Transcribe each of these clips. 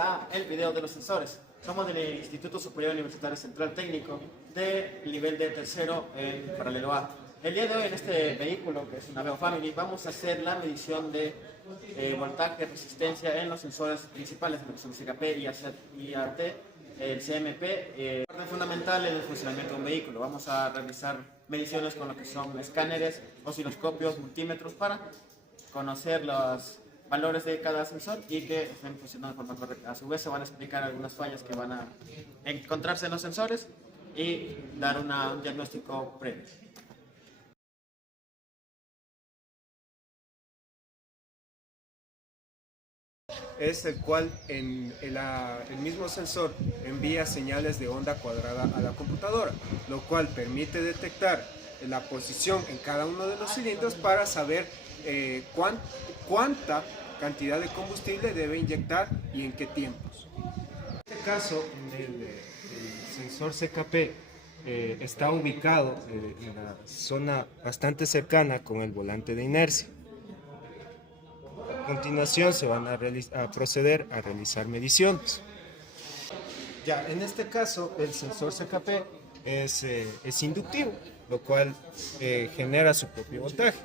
a el video de los sensores. Somos del Instituto Superior Universitario Central Técnico del nivel de tercero en paralelo A. El día de hoy en este vehículo, que es una Aveo Family, vamos a hacer la medición de voltaje, resistencia en los sensores principales, que son CKP, IAT, el CMP. Parte fundamental en el funcionamiento de un vehículo. Vamos a realizar mediciones con lo que son escáneres, osciloscopios, multímetros para conocer los valores de cada sensor y que estén funcionando de forma correcta. A su vez se van a explicar algunas fallas que van a encontrarse en los sensores y dar un diagnóstico previo. Es el cual el mismo sensor envía señales de onda cuadrada a la computadora, lo cual permite detectar la posición en cada uno de los cilindros para saber cuánta cantidad de combustible debe inyectar y en qué tiempos. En este caso, el sensor CKP está ubicado en la zona bastante cercana con el volante de inercia. A continuación se van a proceder a realizar mediciones. Ya, en este caso el sensor CKP es inductivo, lo cual genera su propio voltaje.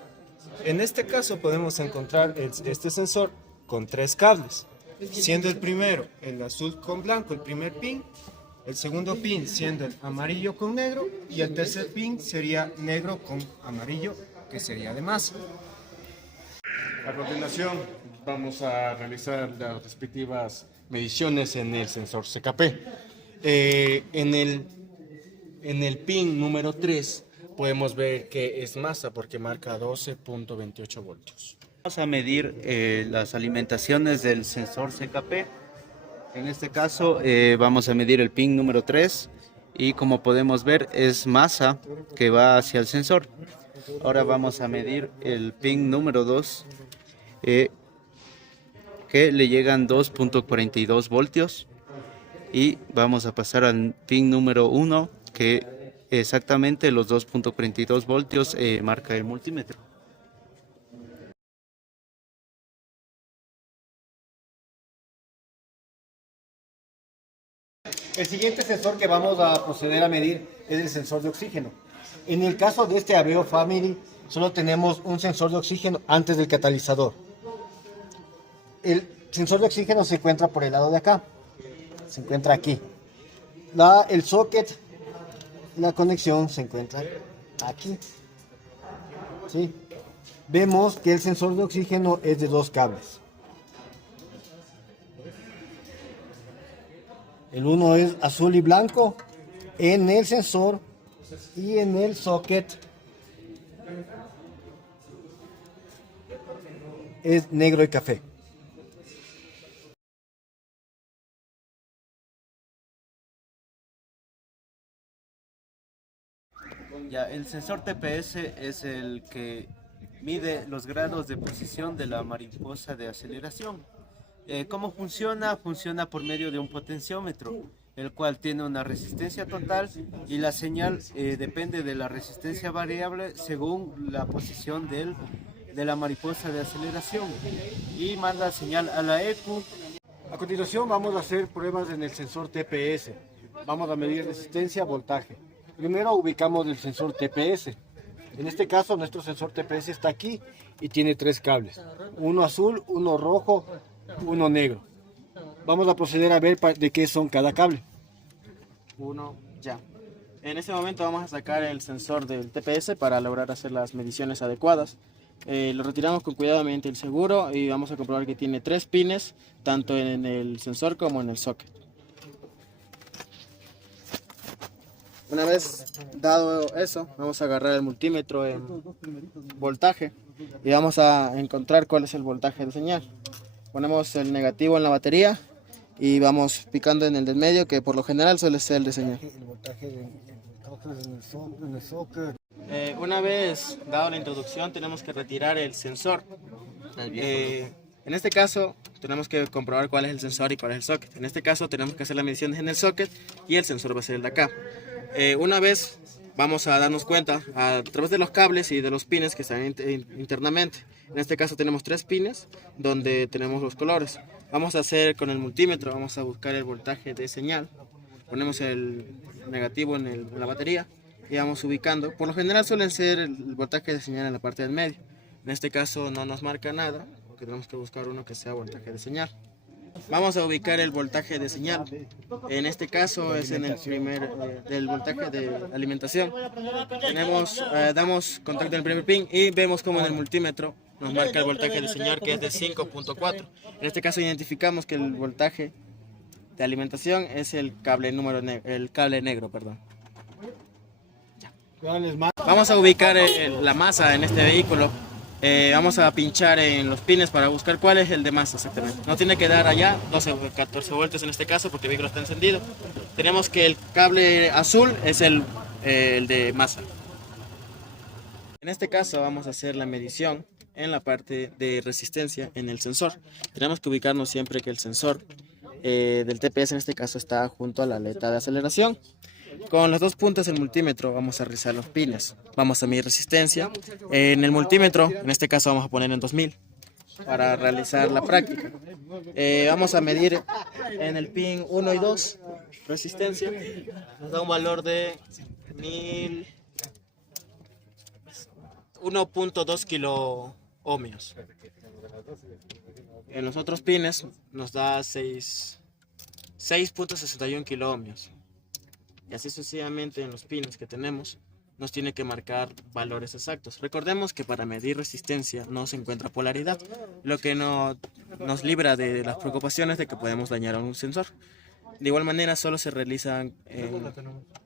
En este caso podemos encontrar este sensor con tres cables, siendo el primero el azul con blanco, el primer pin, el segundo pin siendo el amarillo con negro y el tercer pin sería negro con amarillo, que sería de masa. A continuación vamos a realizar las respectivas mediciones en el sensor CKP. En el pin número 3 podemos ver que es masa porque marca 12.28 voltios. Vamos a medir las alimentaciones del sensor CKP. En este caso vamos a medir el pin número 3 y como podemos ver es masa que va hacia el sensor. Ahora vamos a medir el pin número 2 que le llegan 2.42 voltios y vamos a pasar al pin número 1 que exactamente los 2.42 voltios marca el multímetro. El siguiente sensor que vamos a proceder a medir es el sensor de oxígeno. En el caso de este Aveo Family, solo tenemos un sensor de oxígeno antes del catalizador. El sensor de oxígeno se encuentra por el lado de acá, se encuentra aquí. El socket, la conexión se encuentra aquí. ¿Sí? Vemos que el sensor de oxígeno es de dos cables. El uno es azul y blanco en el sensor y en el socket es negro y café. Ya, el sensor TPS es el que mide los grados de posición de la mariposa de aceleración. ¿Cómo funciona? Funciona por medio de un potenciómetro, el cual tiene una resistencia total y la señal depende de la resistencia variable según la posición de la mariposa de aceleración y manda señal a la ECU. A continuación vamos a hacer pruebas en el sensor TPS. Vamos a medir resistencia, voltaje. Primero ubicamos el sensor TPS. En este caso nuestro sensor TPS está aquí y tiene tres cables. Uno azul, uno rojo, uno negro. Vamos a proceder a ver de qué son cada cable. Uno, ya. En este momento vamos a sacar el sensor del TPS para lograr hacer las mediciones adecuadas. Lo retiramos con cuidado mediante el seguro y vamos a comprobar que tiene tres pines, tanto en el sensor como en el socket. Una vez dado eso, vamos a agarrar el multímetro en voltaje y vamos a encontrar cuál es el voltaje de señal. Ponemos el negativo en la batería y vamos picando en el del medio, que por lo general suele ser el de señal. Una vez dado la introducción, tenemos que retirar el sensor. En este caso, tenemos que comprobar cuál es el sensor y cuál es el socket. En este caso, tenemos que hacer las mediciones en el socket y el sensor va a ser el de acá. Una vez vamos a darnos cuenta a través de los cables y de los pines que están internamente. En este caso tenemos tres pines donde tenemos los colores. Vamos a hacer con el multímetro, vamos a buscar el voltaje de señal. Ponemos el negativo en la batería y vamos ubicando. Por lo general suele ser el voltaje de señal en la parte del medio. En este caso no nos marca nada, porque tenemos que buscar uno que sea voltaje de señal. Vamos a ubicar el voltaje de señal. En este caso es en el primer del voltaje de alimentación. Damos contacto en el primer pin y vemos como en el multímetro nos marca el voltaje de señal, que es de 5.4. En este caso identificamos que el voltaje de alimentación es el cable negro, perdón. Vamos a ubicar la masa en este vehículo. Vamos a pinchar en los pines para buscar cuál es el de masa exactamente. No tiene que dar allá 12 o 14 voltios en este caso porque el vehículo está encendido. Tenemos que el cable azul es el de masa. En este caso vamos a hacer la medición en la parte de resistencia en el sensor. Tenemos que ubicarnos siempre que el sensor del TPS en este caso está junto a la aleta de aceleración. Con las dos puntas del multímetro vamos a realizar los pines. Vamos a medir resistencia. En el multímetro, en este caso vamos a poner en 2000 para realizar la práctica. Vamos a medir en el pin 1 y 2 resistencia. Nos da un valor de 1.2 kilo ohmios. En los otros pines nos da 6.61 kilo ohmios. Y así sucesivamente en los pines que tenemos nos tiene que marcar valores exactos. Recordemos que para medir resistencia no se encuentra polaridad, lo que nos libra de las preocupaciones de que podemos dañar a un sensor. De igual manera solo se realizan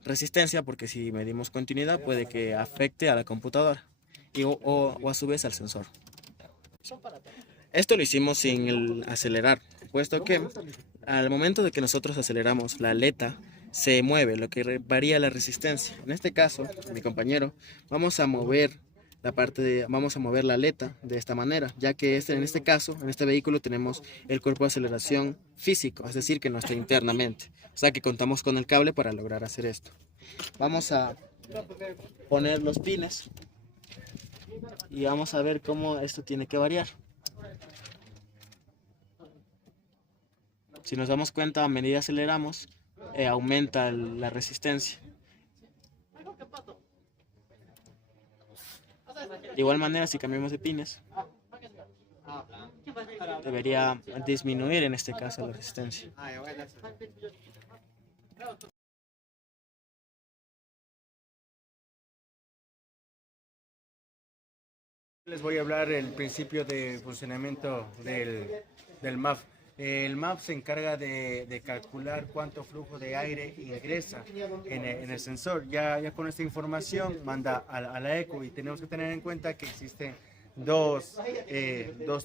resistencia porque si medimos continuidad puede que afecte a la computadora o a su vez al sensor. Esto lo hicimos sin el acelerar, puesto que al momento de que nosotros aceleramos la aleta se mueve, lo que varía la resistencia. En este caso, mi compañero, vamos a mover la aleta de esta manera, ya que en este caso, en este vehículo tenemos el cuerpo de aceleración físico, es decir, que no está internamente. O sea que contamos con el cable para lograr hacer esto. Vamos a poner los pines y vamos a ver cómo esto tiene que variar. Si nos damos cuenta, a medida que aceleramos, aumenta la resistencia. De igual manera, si cambiamos de pines, debería disminuir en este caso la resistencia. Les voy a hablar el principio de funcionamiento del MAF. El MAF se encarga de calcular cuánto flujo de aire ingresa en el sensor. Ya con esta información manda a la ECU y tenemos que tener en cuenta que existen dos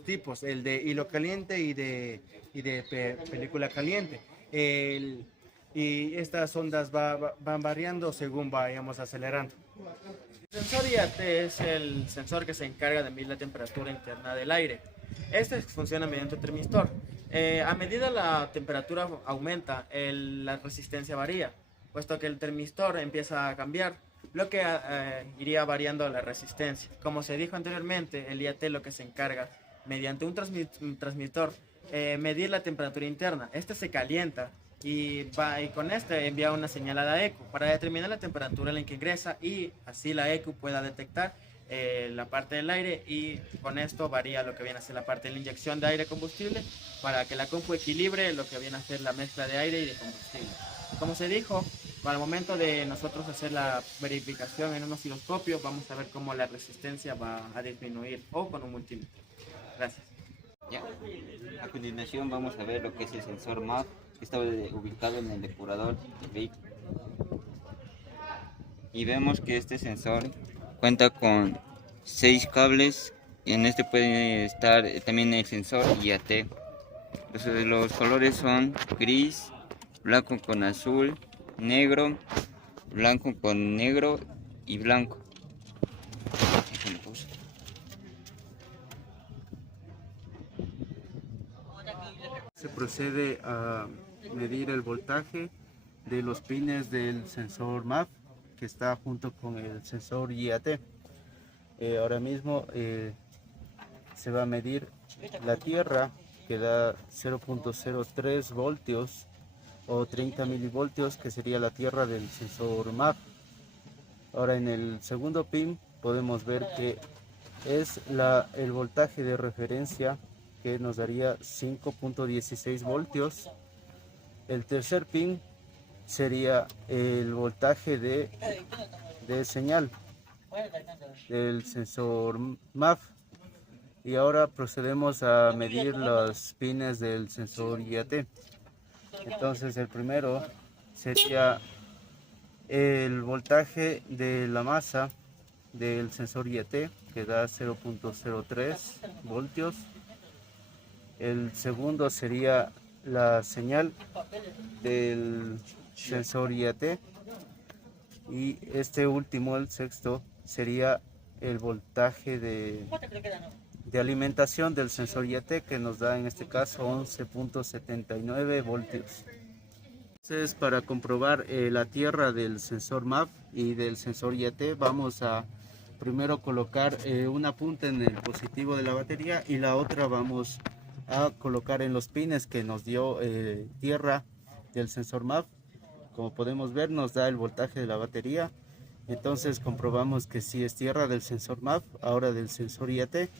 tipos, el de hilo caliente y de película caliente. Y estas ondas van variando según vayamos acelerando. El sensor IAT es el sensor que se encarga de medir la temperatura interna del aire. Este funciona mediante un termistor. A medida la temperatura aumenta, la resistencia varía, puesto que el termistor empieza a cambiar, lo que iría variando la resistencia. Como se dijo anteriormente, el IAT lo que se encarga mediante un transmisor medir la temperatura interna. Este se calienta y con este envía una señal a la ECU para determinar la temperatura en la que ingresa y así la ECU pueda detectar la parte del aire y con esto varía lo que viene a ser la parte de la inyección de aire combustible para que la compu equilibre lo que viene a ser la mezcla de aire y de combustible. Como se dijo, para el momento de nosotros hacer la verificación en un osciloscopio vamos a ver cómo la resistencia va a disminuir o con un multímetro. Gracias. Ya. A continuación vamos a ver lo que es el sensor MAF, que está ubicado en el depurador del vehículo. Y vemos que este sensor cuenta con 6 cables y en este puede estar también el sensor IAT. Los colores son gris, blanco con azul, negro, blanco con negro y blanco. Se procede a medir el voltaje de los pines del sensor MAF que está junto con el sensor IAT. Ahora mismo se va a medir la tierra que da 0.03 voltios o 30 milivoltios, que sería la tierra del sensor MAP. Ahora en el segundo pin podemos ver que es el voltaje de referencia, que nos daría 5.16 voltios. El tercer pin sería el voltaje de señal del sensor MAF. Y ahora procedemos a medir los pines del sensor IAT. Entonces el primero sería el voltaje de la masa del sensor IAT, que da 0.03 voltios. El segundo sería la señal del sensor IAT. Y este último, el sexto, sería el voltaje de alimentación del sensor IAT, que nos da en este caso 11.79 voltios. Entonces, para comprobar la tierra del sensor MAP y del sensor IAT, vamos a primero colocar una punta en el positivo de la batería y la otra vamos a colocar en los pines que nos dio tierra del sensor MAP. Como podemos ver, nos da el voltaje de la batería. Entonces comprobamos que sí es tierra del sensor MAP, ahora del sensor IAT.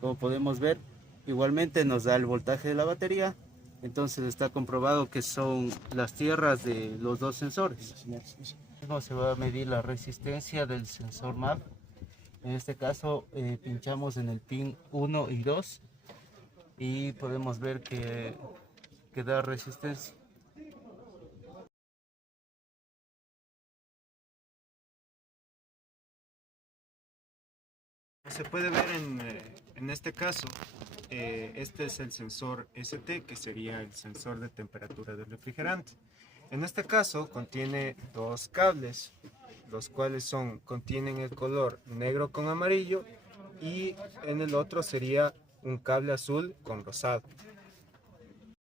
Como podemos ver, igualmente nos da el voltaje de la batería. Entonces está comprobado que son las tierras de los dos sensores. Luego se va a medir la resistencia del sensor MAP. En este caso pinchamos en el pin 1 y 2 y podemos ver que da resistencia. Se puede ver en este caso, este es el sensor ST, que sería el sensor de temperatura del refrigerante. En este caso contiene dos cables, los cuales contienen el color negro con amarillo, y en el otro sería un cable azul con rosado.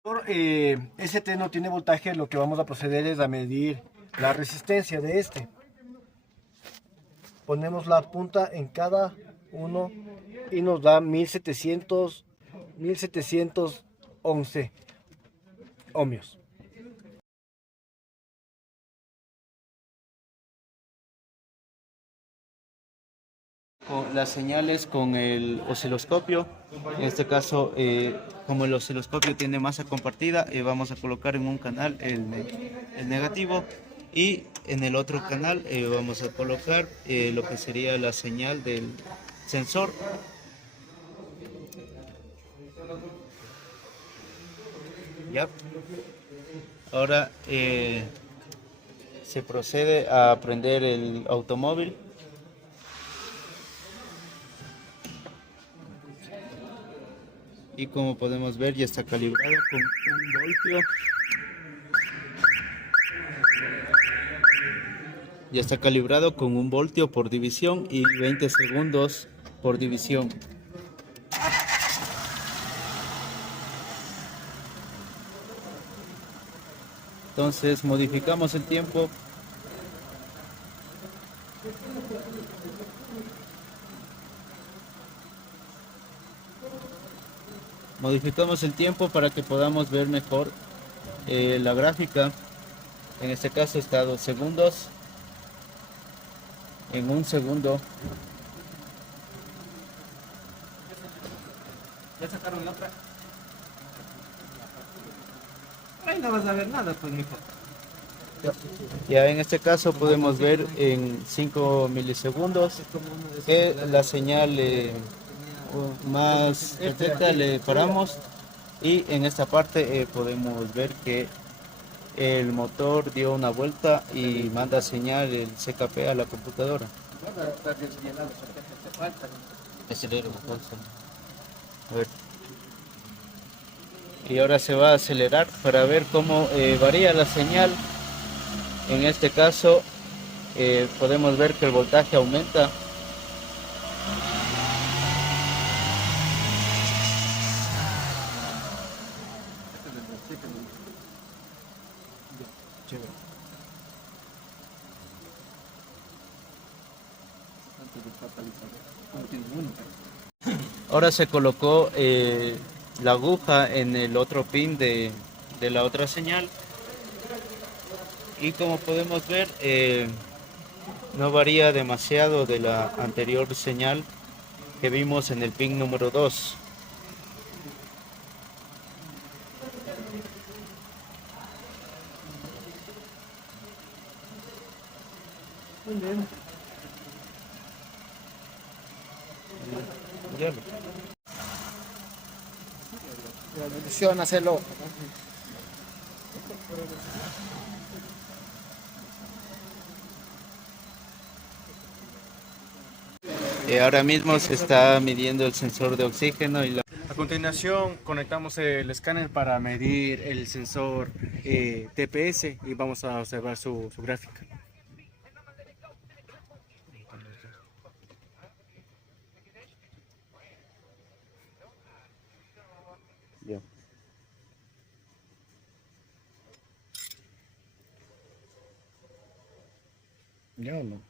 Por ST no tiene voltaje, lo que vamos a proceder es a medir la resistencia de este. Ponemos la punta en cada uno y nos da 1711 ohmios. Las señales con el osciloscopio. En este caso, como el osciloscopio tiene masa compartida, vamos a colocar en un canal el negativo y en el otro canal vamos a colocar lo que sería la señal del sensor. Ya. Ahora se procede a prender el automóvil. Y como podemos ver, ya está calibrado con 1 voltio. Ya está calibrado con 1 voltio por división y 20 segundos por división. Entonces modificamos el tiempo. Modificamos el tiempo para que podamos ver mejor la gráfica. En este caso está a 2 segundos. En 1 segundo. ¿Ya sacaron la otra? Ahí no vas a ver nada, pues, mijo. Ya en este caso podemos ver en 5 milisegundos que la señal más perfecta le paramos, y en esta parte podemos ver que el motor dio una vuelta y manda señal el CKP a la computadora. A ver. Y ahora se va a acelerar para ver cómo varía la señal. En este caso podemos ver que el voltaje aumenta. Ahora se colocó la aguja en el otro pin de la otra señal. Y como podemos ver, no varía demasiado de la anterior señal que vimos en el pin número 2. Ya. La bendición, hacerlo. Ahora mismo se está midiendo el sensor de oxígeno y la... A continuación, conectamos el escáner para medir el sensor TPS y vamos a observar su gráfica. Ya. ¿Ya o no?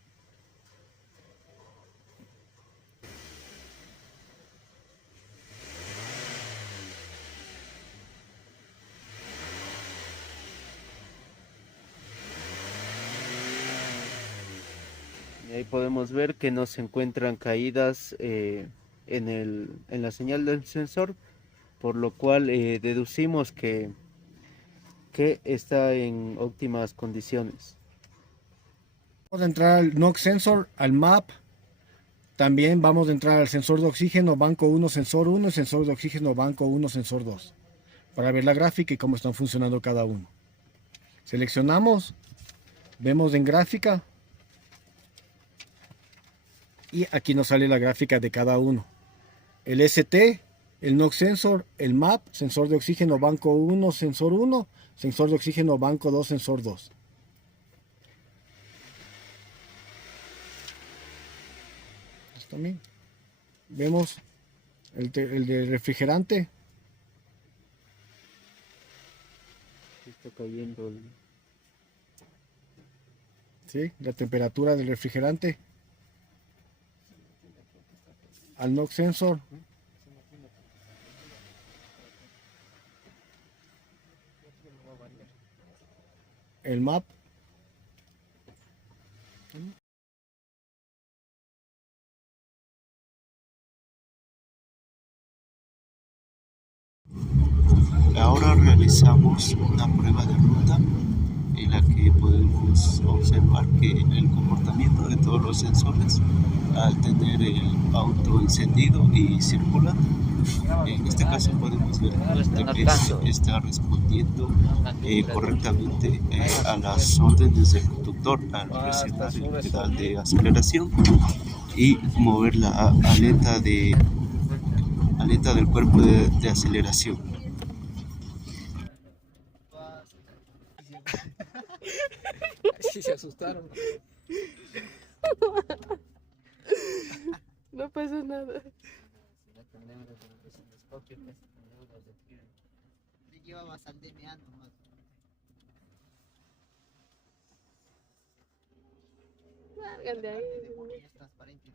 Y ahí podemos ver que no se encuentran caídas en la señal del sensor, por lo cual deducimos que está en óptimas condiciones. Vamos a entrar al NOx sensor, al MAP. También vamos a entrar al sensor de oxígeno banco 1, sensor 1 y sensor de oxígeno banco 1, sensor 2. Para ver la gráfica y cómo están funcionando cada uno. Seleccionamos, vemos en gráfica. Y aquí nos sale la gráfica de cada uno. El ST, el NOx sensor, el MAP, sensor de oxígeno banco 1, sensor 1, sensor de oxígeno banco 2, sensor 2. También vemos el de refrigerante. Está cayendo ¿Sí? La temperatura del refrigerante. Al NOx sensor. El MAP. Ahora realizamos una prueba de ruta en la que podemos observar que el comportamiento de todos los sensores al tener el auto encendido y circulando. En este caso podemos ver que el TPS está respondiendo correctamente a las órdenes del conductor al presionar el pedal de aceleración y mover la aleta del cuerpo de aceleración. Sí, se asustaron. No pasa nada. Lleva bastante meando más. Lárgale ahí. Es transparente.